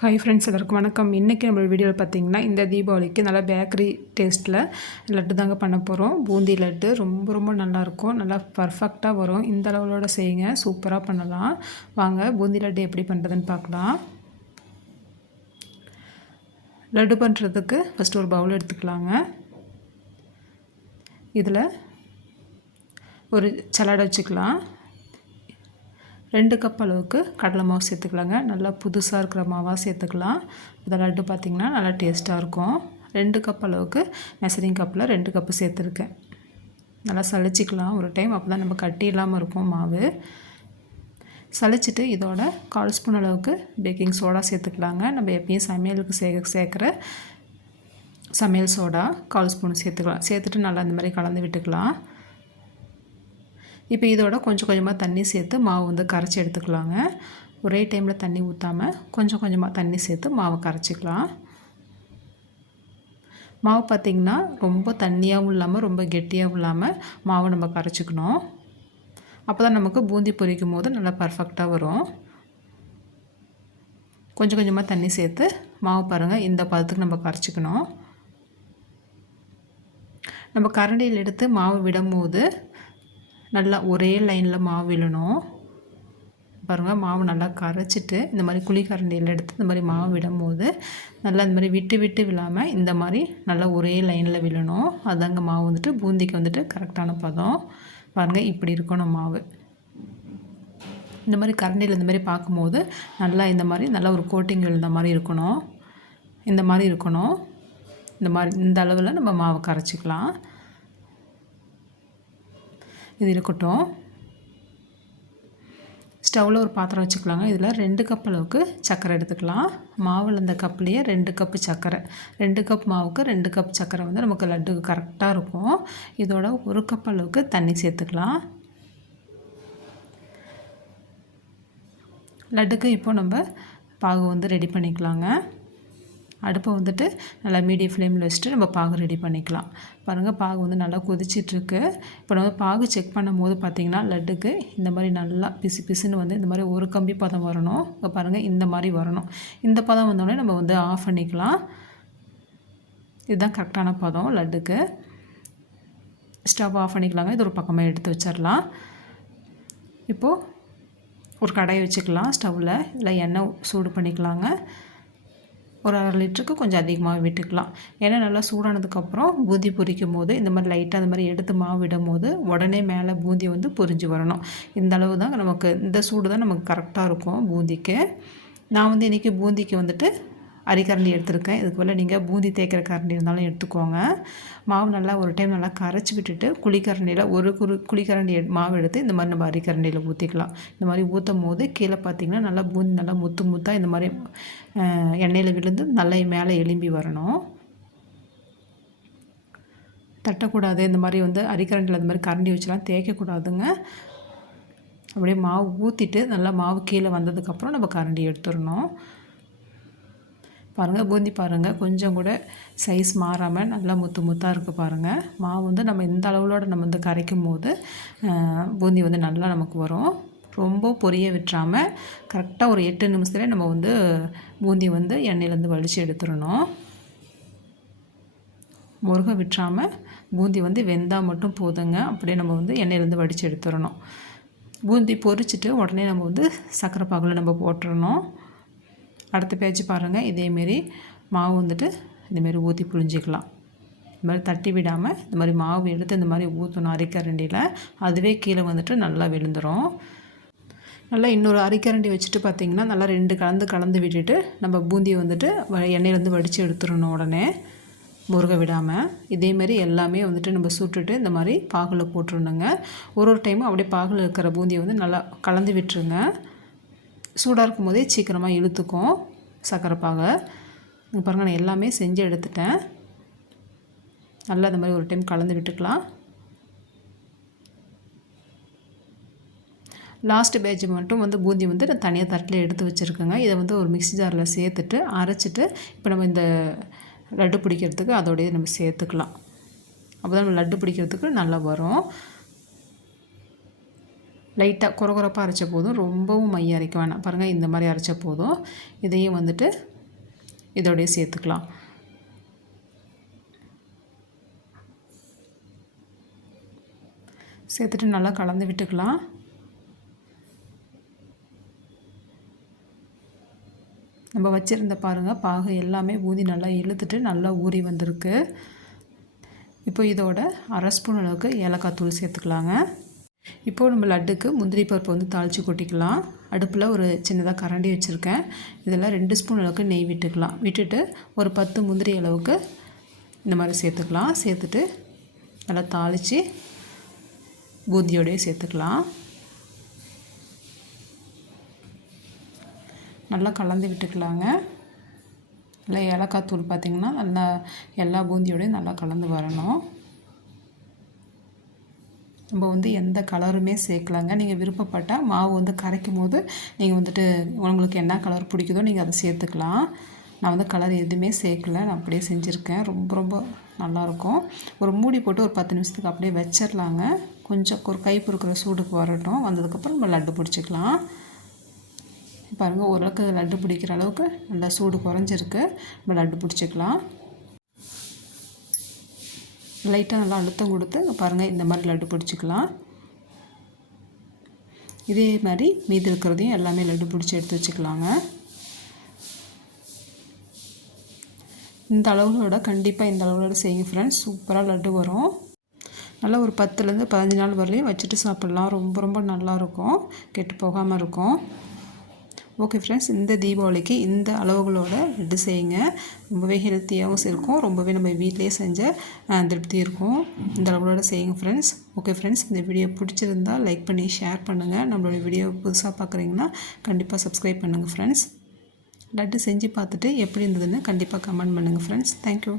Hi friends, எல்லாருக்கும் வணக்கம். இன்றைக்கி நம்ம வீடியோவில் பார்த்திங்கன்னா இந்த தீபாவளிக்கு நல்லா பேக்கரி டேஸ்ட்டில் லட்டு தாங்க பண்ண போகிறோம். பூந்தி லட்டு ரொம்ப நல்லாயிருக்கும். நல்லா பர்ஃபெக்டாக வரும். இந்த அளவுகளோடு செய்யுங்க, சூப்பராக பண்ணலாம். வாங்க பூந்தி லட்டு எப்படி பண்ணுறதுன்னு பார்க்கலாம். லட்டு பண்ணுறதுக்கு ஃபஸ்ட்டு ஒரு பவுல் எடுத்துக்கலாங்க. இதில் ஒரு சலாடை வச்சுக்கலாம். 2 கப் அளவுக்கு கடலை மாவு சேர்த்துக்கலாங்க. நல்லா புதுசாக இருக்கிற மாவாக சேர்த்துக்கலாம். இந்த லட்டு பார்த்திங்கன்னா நல்லா டேஸ்ட்டாக இருக்கும். 2 கப் அளவுக்கு மெஷரிங் கப்பில் 2 கப்பு சேர்த்துருக்கேன். நல்லா சளிச்சிக்கலாம் ஒரு டைம், அப்போ தான் நம்ம கட்டி இல்லாமல் இருக்கும் மாவு. சளிச்சிட்டு இதோட 1/4 ஸ்பூன் அளவுக்கு பேக்கிங் சோடா சேர்த்துக்கலாங்க. நம்ம எப்பயும் சமையலுக்கு சேர்க்குற சமையல் சோடா 1/4 ஸ்பூன் சேர்த்துக்கலாம். சேர்த்துட்டு நல்லா இந்த மாதிரி கலந்து விட்டுக்கலாம். இப்போ இதோட கொஞ்சம் கொஞ்சமாக தண்ணி சேர்த்து மாவு வந்து கரைச்சி எடுத்துக்கலாங்க. ஒரே டைமில் தண்ணி ஊற்றாமல் கொஞ்சம் கொஞ்சமாக தண்ணி சேர்த்து மாவை கரைச்சிக்கலாம். மாவு பார்த்திங்கன்னா ரொம்ப தண்ணியாகவும் இல்லாமல் ரொம்ப கெட்டியாகவும் இல்லாமல் மாவை நம்ம கரைச்சிக்கணும். அப்போ தான் நமக்கு பூந்தி பொரிக்கும் போது நல்லா பர்ஃபெக்டாக வரும். கொஞ்சம் கொஞ்சமாக தண்ணி சேர்த்து மாவு பாருங்கள் இந்த பதத்துக்கு நம்ம கரைச்சிக்கணும். நம்ம கரண்டியில் எடுத்து மாவு விடும்போது நல்லா ஒரே லைனில் மாவு விழணும். பாருங்கள், மாவு நல்லா கரைச்சிட்டு இந்த மாதிரி குழிக்கரண்டியில் எடுத்து இந்த மாதிரி மாவு விடும்போது நல்லா இந்த மாதிரி விட்டு விட்டு விழாமல் இந்த மாதிரி நல்லா ஒரே லைனில் விழணும். அதாங்க மாவு வந்துட்டு பூந்திக்கு வந்துட்டு கரெக்டான பதம். பாருங்கள், இப்படி இருக்கணும் மாவு. இந்த மாதிரி கரண்டியில் இந்த மாதிரி பார்க்கும்போது நல்லா இந்த மாதிரி நல்லா ஒரு கோட்டிங் விழுந்த மாதிரி இருக்கணும். இந்த மாதிரி இருக்கணும். இந்த அளவில் நம்ம மாவை கரைச்சிக்கலாம். இது இருக்கட்டும். ஸ்டவ்வில் ஒரு பாத்திரம் வச்சுக்கலாங்க. இதில் 2 கப் அளவுக்கு சர்க்கரை எடுத்துக்கலாம். மாவில் இந்த கப்லேயே 2 கப்பு சர்க்கரை. 2 கப் மாவுக்கு 2 கப் சர்க்கரை வந்து நமக்கு லட்டுக்கு கரெக்டாக இருக்கும். இதோட 1 கப் அளவுக்கு தண்ணி சேர்த்துக்கலாம். லட்டுக்கு இப்போ நம்ம பாகு வந்து ரெடி பண்ணிக்கலாங்க. அடுப்பை வந்துட்டு நல்லா மீடியம் ஃப்ளேமில் வச்சுட்டு நம்ம பாகு ரெடி பண்ணிக்கலாம். பாருங்கள், பாகு வந்து நல்லா கொதிச்சிட்ருக்கு. இப்போ நம்ம பாகு செக் பண்ணும் போது பார்த்திங்கன்னா லட்டுக்கு இந்த மாதிரி நல்லா பிசுன்னு வந்து இந்த மாதிரி ஒரு கம்பி பதம் வரணும். இப்போ பாருங்கள், இந்த மாதிரி வரணும். இந்த பதம் வந்தோடனே நம்ம வந்து ஆஃப் பண்ணிக்கலாம். இதுதான் கரெக்டான பதம் லட்டுக்கு. ஸ்டவ் ஆஃப் பண்ணிக்கலாங்க. இது ஒரு பக்கமாக எடுத்து வச்சிடலாம். இப்போது ஒரு கடாயை வச்சுக்கலாம் ஸ்டவ்வில். இதில் எண்ணெய் சூடு பண்ணிக்கலாங்க. ஒரு 1/2 லிட்டருக்கு கொஞ்சம் அதிகமாக விட்டுக்கலாம். ஏன்னா நல்லா சூடானதுக்கப்புறம் பூந்தி பொரிக்கும் போது இந்த மாதிரி லைட்டாக அந்த மாதிரி எடுத்து மாவு விடும் போது உடனே மேலே பூந்தி வந்து பொரிஞ்சு வரணும். இந்த அளவு தான் நமக்கு, இந்த சூடு தான் நமக்கு கரெக்டாக இருக்கும் பூந்திக்கு. நான் வந்து இன்றைக்கி பூந்திக்கு வந்துட்டு அரிக்கரண்டி எடுத்துருக்கேன். இதுக்கு பதிலாக நீங்கள் பூந்தி தேய்க்கிற கரண்டி இருந்தாலும் எடுத்துக்கோங்க. மாவு நல்லா ஒரு டைம் நல்லா கரைச்சி விட்டுட்டு குழிக்கரண்டியில் ஒரு குழிக்கரண்டி மாவு எடுத்து இந்த மாதிரி நம்ம அரிக்கரண்டியில் ஊற்றிக்கலாம். இந்த மாதிரி ஊற்றும் போது கீழே பார்த்திங்கன்னா நல்லா பூந்தி நல்லா முத்தாக இந்த மாதிரி எண்ணெயில் விழுந்து நல்லா மேலே எலும்பி வரணும். தட்டக்கூடாது. இந்த மாதிரி வந்து அரிக்கரண்டியில் இந்த மாதிரி கரண்டி வச்சுலாம் தேய்க்கக்கூடாதுங்க. அப்படியே மாவு ஊற்றிட்டு நல்லா மாவு கீழே வந்ததுக்கப்புறம் நம்ம கரண்டி எடுத்துடணும். பாருங்கள், பூந்தி பாருங்கள் கொஞ்சம் கூட சைஸ் மாறாமல் நல்லா முத்தாக இருக்குது பாருங்கள். மாவு வந்து நம்ம இந்த அளவுகளோடு நம்ம வந்து கரைக்கும் போது பூந்தி வந்து நல்லா நமக்கு வரும். ரொம்ப பொரிய விட்டுறாமல் கரெக்டாக ஒரு 8 நிமிஷத்துலேயே நம்ம வந்து பூந்தி வந்து எண்ணெயிலேருந்து வலித்து எடுத்துடணும். முருக விட்டுறாமல் பூந்தி வந்து வெந்தால் மட்டும் போதுங்க. அப்படியே நம்ம வந்து எண்ணெயிலேருந்து வடித்து எடுத்துடணும். பூந்தி பொரிச்சிட்டு உடனே நம்ம வந்து சர்க்கரை பாகில் நம்ம போட்டுடணும். அடுத்த பேட்ச் பாருங்கள், இதேமாரி மாவு வந்துட்டு இந்தமாரி ஊற்றி புழிஞ்சிக்கலாம். இந்த மாதிரி தட்டி விடாமல் இந்த மாதிரி மாவு எடுத்து இந்த மாதிரி ஊற்றணும் அரிக்கரண்டியில். அதுவே கீழே வந்துட்டு நல்லா விழுந்துடும். நல்லா இன்னொரு அரிக்கரண்டி வச்சுட்டு பார்த்திங்கன்னா நல்லா 2 கலந்து விட்டுட்டு நம்ம பூந்தியை வந்துட்டு எண்ணெயிலேருந்து வடித்து எடுத்துடணும். உடனே முருக விடாமல் இதேமாரி எல்லாமே வந்துட்டு நம்ம சுட்டுட்டு இந்த மாதிரி பாகில் போட்டுருணுங்க. ஒரு டைமும் அப்படியே பாகில் இருக்கிற பூந்தியை வந்து நல்லா கலந்து விட்டுருங்க. சூடாக இருக்கும் போதே சீக்கிரமாக இழுத்துக்கும் சர்க்கரை பாகை. இங்கே பாருங்கள், நான் எல்லாமே செஞ்சு எடுத்துட்டேன். நல்லா இந்த மாதிரி ஒரு டைம் கலந்து விட்டுக்கலாம். லாஸ்ட்டு பேட்ச் மட்டும் வந்து பூந்தி வந்து நான் தனியாக தட்டில் எடுத்து வச்சுருக்கேங்க. இதை வந்து ஒரு மிக்ஸி ஜாரில் சேர்த்துட்டு அரைச்சிட்டு இப்போ நம்ம இந்த லட்டு பிடிக்கிறதுக்கு அதோடய நம்ம சேர்த்துக்கலாம். அப்போ தான் நம்ம லட்டு பிடிக்கிறதுக்கு நல்லா வரும். லைட்டாக குறகுறப்பாக அரைச்ச போதும், ரொம்பவும் மைய அரைக்க வேணாம். பாருங்கள் இந்த மாதிரி அரைச்ச போதும். இதையும் வந்துட்டு இதோடய சேர்த்துக்கலாம். சேர்த்துட்டு நல்லா கலந்து விட்டுக்கலாம். நம்ம வச்சுருந்த பாருங்கள் பாகு எல்லாமே பூந்தி நல்லா இழுத்துட்டு நல்லா ஊறி வந்திருக்கு. இப்போ இதோட 1/2 ஸ்பூன் அளவுக்கு ஏலக்காய் தூள் சேர்த்துக்கலாங்க. இப்போது நம்ம லட்டுக்கு முந்திரி பருப்பு வந்து தாளித்து கொட்டிக்கலாம். அடுப்பில் ஒரு சின்னதாக கரண்டி வச்சுருக்கேன். இதில் 2 ஸ்பூன் அளவுக்கு நெய் விட்டுக்கலாம். விட்டுட்டு ஒரு 10 முந்திரி அளவுக்கு இந்த மாதிரி சேர்த்துக்கலாம். சேர்த்துட்டு நல்லா தாளித்து பூந்தியோடையே சேர்த்துக்கலாம். நல்லா கலந்து விட்டுக்கலாங்க. நல்லா ஏலக்காய் தூள் பார்த்திங்கன்னா நல்லா எல்லா பூந்தியோடையும் நல்லா கலந்து வரணும். நம்ம வந்து எந்த கலருமே சேர்க்கலாங்க. நீங்கள் விருப்பப்பட்டால் மாவு வந்து கரைக்கும் போது நீங்கள் வந்துட்டு உங்களுக்கு என்ன கலர் பிடிக்குதோ நீங்கள் அதை சேர்த்துக்கலாம். நான் வந்து கலர் எதுவுமே சேர்க்கல, நான் அப்படியே செஞ்சுருக்கேன். ரொம்ப ரொம்ப நல்லாயிருக்கும். ஒரு மூடி போட்டு ஒரு 10 நிமிஷத்துக்கு அப்படியே வச்சிடலாங்க. கொஞ்சம் ஒரு கை பொறுக்கிற சூடுக்கு வரட்டும். வந்ததுக்கப்புறம் நம்ம லட்டு பிடிச்சிக்கலாம். பாருங்கள் ஓரளவுக்கு லட்டு பிடிக்கிற அளவுக்கு நல்லா சூடு குறைஞ்சிருக்கு. நம்ம லட்டு பிடிச்சிக்கலாம். லைட்டாக நல்லா அழுத்தம் கொடுத்து பாருங்கள் இந்த மாதிரி லட்டு பிடிச்சிக்கலாம். இதே மாதிரி மீதி இருக்கிறதையும் எல்லாமே லட்டு பிடிச்சி எடுத்து வச்சுக்கலாங்க. இந்த அளவுகளோட கண்டிப்பாக இந்த அளவுகளோட செய்யுங்க ஃப்ரெண்ட்ஸ். சூப்பராக லட்டு வரும். நல்லா ஒரு 10லேருந்து 15 நாள் வரலையும் வச்சுட்டு சாப்பிட்லாம். ரொம்ப ரொம்ப நல்லாயிருக்கும், கெட்டு போகாமல் இருக்கும். ஓகே ஃப்ரெண்ட்ஸ், இந்த தீபாவளிக்கு இந்த அளவுகளோட லட்டு செய்யுங்க. ரொம்பவே ஹெல்த்தியாகவும் இருக்கும். ரொம்பவே நம்ம வீட்டிலே செஞ்ச திருப்தி இருக்கும். இந்த அளவுகளோட செய்யுங்க ஃப்ரெண்ட்ஸ். ஓகே ஃப்ரெண்ட்ஸ், இந்த வீடியோ பிடிச்சிருந்தால் லைக் பண்ணி ஷேர் பண்ணுங்கள். நம்மளோட வீடியோ புதுசாக பார்க்குறீங்கன்னா கண்டிப்பாக சப்ஸ்கிரைப் பண்ணுங்கள் ஃப்ரெண்ட்ஸ். லட்டு செஞ்சு பார்த்துட்டு எப்படி இருந்ததுன்னு கண்டிப்பாக கமெண்ட் பண்ணுங்கள் ஃப்ரெண்ட்ஸ். தேங்க்யூ.